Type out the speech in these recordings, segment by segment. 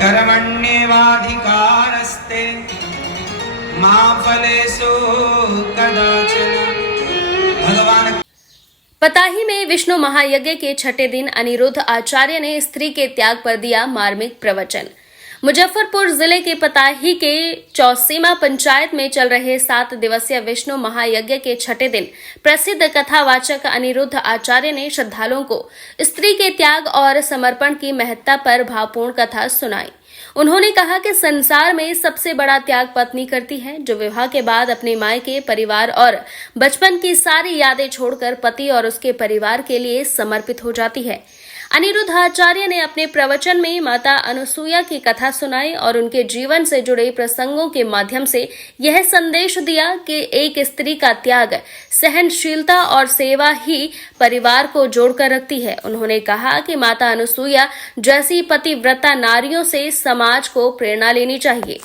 कर्मण्येवाधिकारस्ते मा फलेषु कदाचन। भगवान पताही में विष्णु महायज्ञ के छठे दिन अनिरुद्ध आचार्य ने स्त्री के त्याग पर दिया मार्मिक प्रवचन। मुजफ्फरपुर जिले के पताही के चौसीमा पंचायत में चल रहे 7 दिवसीय विष्णु महायज्ञ के छठे दिन प्रसिद्ध कथावाचक अनिरुद्ध आचार्य ने श्रद्धालुओं को स्त्री के त्याग और समर्पण की महत्ता पर भावपूर्ण कथा सुनाई। उन्होंने कहा कि संसार में सबसे बड़ा त्याग पत्नी करती है, जो विवाह के बाद अपने मायके, परिवार और बचपन की सारी यादें छोड़कर पति और उसके परिवार के लिए समर्पित हो जाती है। अनिरुद्ध आचार्य ने अपने प्रवचन में माता अनुसुईया की कथा सुनाई और उनके जीवन से जुड़े प्रसंगों के माध्यम से यह संदेश दिया कि एक स्त्री का त्याग, सहनशीलता और सेवा ही परिवार को जोड़कर रखती है। उन्होंने कहा कि माता अनुसुईया जैसी पतिव्रता नारियों से समाज को प्रेरणा लेनी चाहिए।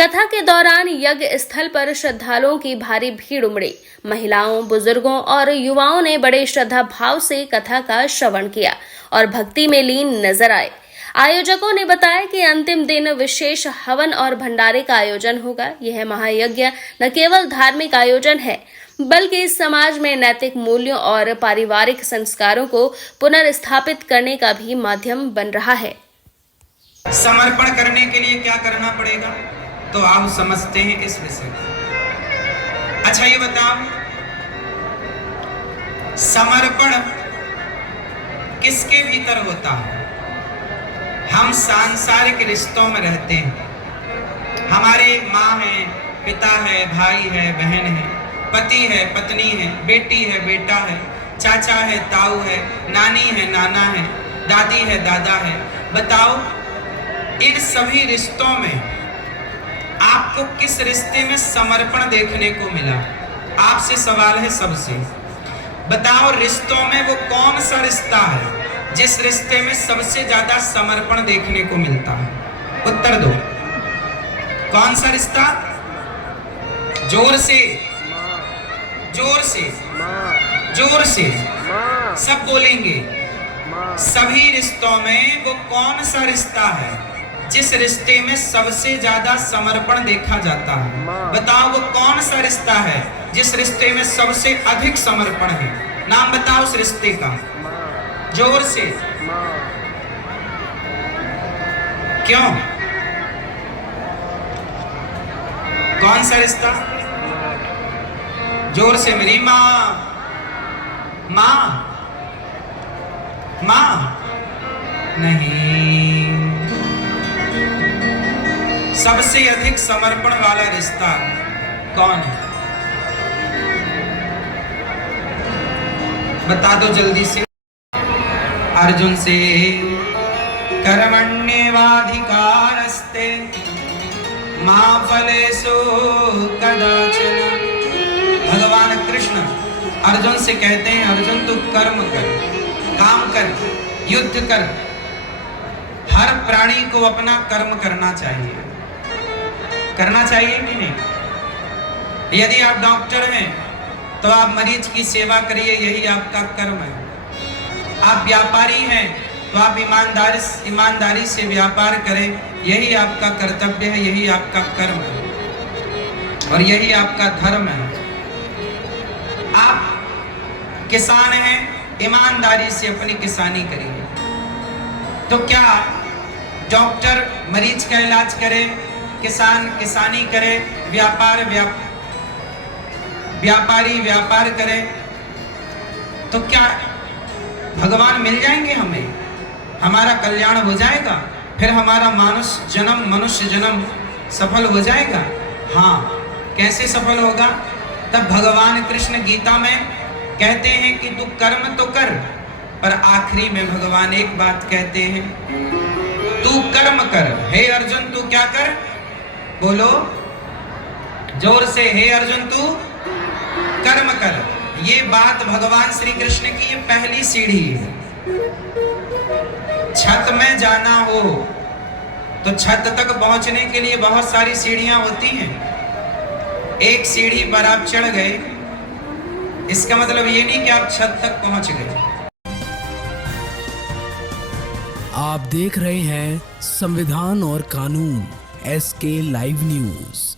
कथा के दौरान यज्ञ स्थल पर श्रद्धालुओं की भारी भीड़ उमड़ी। महिलाओं, बुजुर्गों और युवाओं ने बड़े श्रद्धा भाव से कथा का श्रवण किया और भक्ति में लीन नजर आए। आयोजकों ने बताया कि अंतिम दिन विशेष हवन और भंडारे का आयोजन होगा। यह महायज्ञ न केवल धार्मिक आयोजन है, बल्कि समाज में नैतिक मूल्यों और पारिवारिक संस्कारों को पुनर्स्थापित करने का भी माध्यम बन रहा है। समर्पण करने के लिए क्या करना पड़ेगा, तो आप समझते हैं इस विषय। अच्छा ये बताओ, समर्पण किसके भीतर होता है? हम सांसारिक रिश्तों में रहते हैं। हमारे माँ है, पिता है, भाई है, बहन है, पति है, पत्नी है, बेटी है, बेटा है, चाचा है, ताऊ है, नानी है, नाना है, दादी है, दादा है। बताओ, इन सभी रिश्तों में आपको किस रिश्ते में समर्पण देखने को मिला? आपसे सवाल है सबसे, बताओ रिश्तों में वो कौन सा रिश्ता है जिस रिश्ते में सबसे ज्यादा समर्पण देखने को मिलता है? उत्तर दो, कौन सा रिश्ता? जोर से, जोर से, जोर से सब बोलेंगे। सभी रिश्तों में वो कौन सा रिश्ता है जिस रिश्ते में सबसे ज्यादा समर्पण देखा जाता है? बताओ वो कौन सा रिश्ता है जिस रिश्ते में सबसे अधिक समर्पण है? नाम बताओ उस रिश्ते का, जोर से। क्यों? कौन सा रिश्ता? जोर से, मेरी माँ, माँ, माँ नहीं। सबसे अधिक समर्पण वाला रिश्ता कौन है? बता दो जल्दी से। अर्जुन से। कर्मण्येवाधिकारस्ते मा फलेषु कदाचन। भगवान कृष्ण अर्जुन से कहते हैं, अर्जुन तू कर्म कर, काम कर, युद्ध कर। हर प्राणी को अपना कर्म करना चाहिए। करना चाहिए कि नहीं? यदि आप डॉक्टर हैं तो आप मरीज की सेवा करिए, यही आपका कर्म है। आप व्यापारी हैं तो आप ईमानदारी से व्यापार करें, यही आपका कर्तव्य है, यही आपका कर्म है और यही आपका धर्म है। आप किसान हैं, ईमानदारी से अपनी किसानी करिए। तो क्या डॉक्टर मरीज का इलाज करे, किसान किसानी करे, व्यापारी व्यापार करे, तो क्या भगवान मिल जाएंगे हमें? हमारा कल्याण हो जाएगा? फिर हमारा मनुष्य जन्म सफल हो जाएगा? हाँ, कैसे सफल होगा? तब भगवान कृष्ण गीता में कहते हैं कि तू कर्म तो कर, पर आखिरी में भगवान एक बात कहते हैं, तू कर्म कर। हे अर्जुन तू क्या कर? बोलो जोर से, हे अर्जुन तू कर्म कर। ये बात भगवान श्री कृष्ण की ये पहली सीढ़ी है। छत में जाना हो तो छत तक पहुंचने के लिए बहुत सारी सीढ़ियां होती हैं। एक सीढ़ी पर आप चढ़ गए, इसका मतलब ये नहीं कि आप छत तक पहुंच गए। आप देख रहे हैं संविधान और कानून SK लाइव न्यूज।